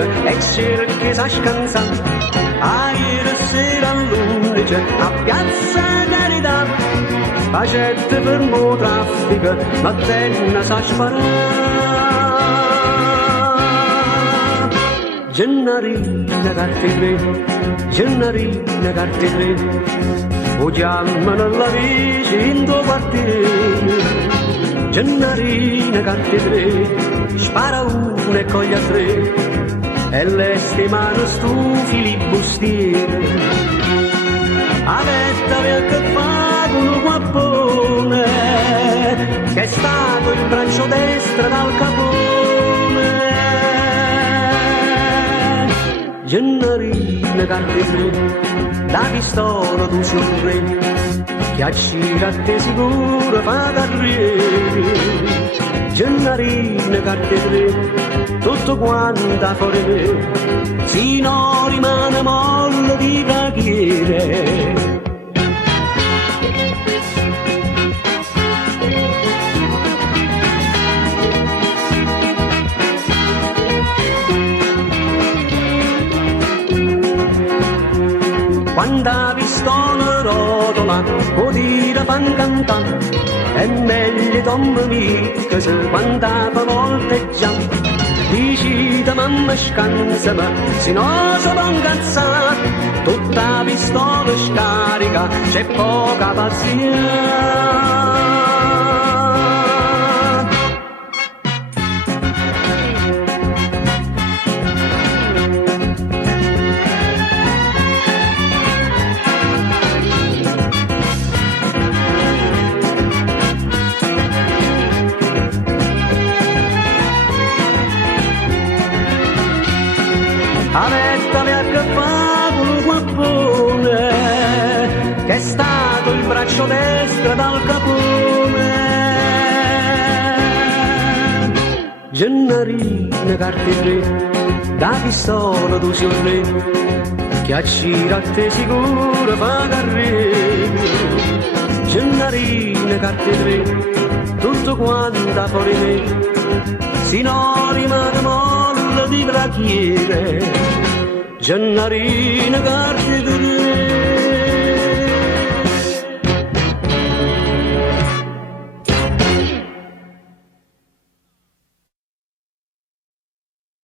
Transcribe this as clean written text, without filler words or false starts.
domenica e cerchi sa scansare. A ieri sera all'11 a Piazza Carità, facette fermo traffico, ma tenna sa sparare. Gennarina carte tre, Gennarina carte tre, o chiamano la vice in tuo quartiere. Gennarina carte tre, spara uno e coglie a tre, e leste mano stufi li bustiere. Avetta per che fa con un guappone, che è stato il braccio destro dal capone. Gennarina carte tre, la pistola tu sul re, che accira a te sicuro fa carriere. Gennarina carte tre, tutto quanta fuori me, si no rimane mollo di preghiere. Quando la pistola rotola, può dire fan cantare, è meglio Tom Mix quando fa volteggiare. Dici da mamma scansa, ma se no si può incazzare, tutta la pistola scarica, c'è poca pazienza. Avettavi a che fa con un guappone, che è stato il braccio destro dal capone. Gennarina carte tre, da pistola tu sei un re, che accira a te sicuro fa carriere. Gennarina carte tre, tutto quanta fuori me, si no rimane mollo di preghiere. Gennarina carte tre.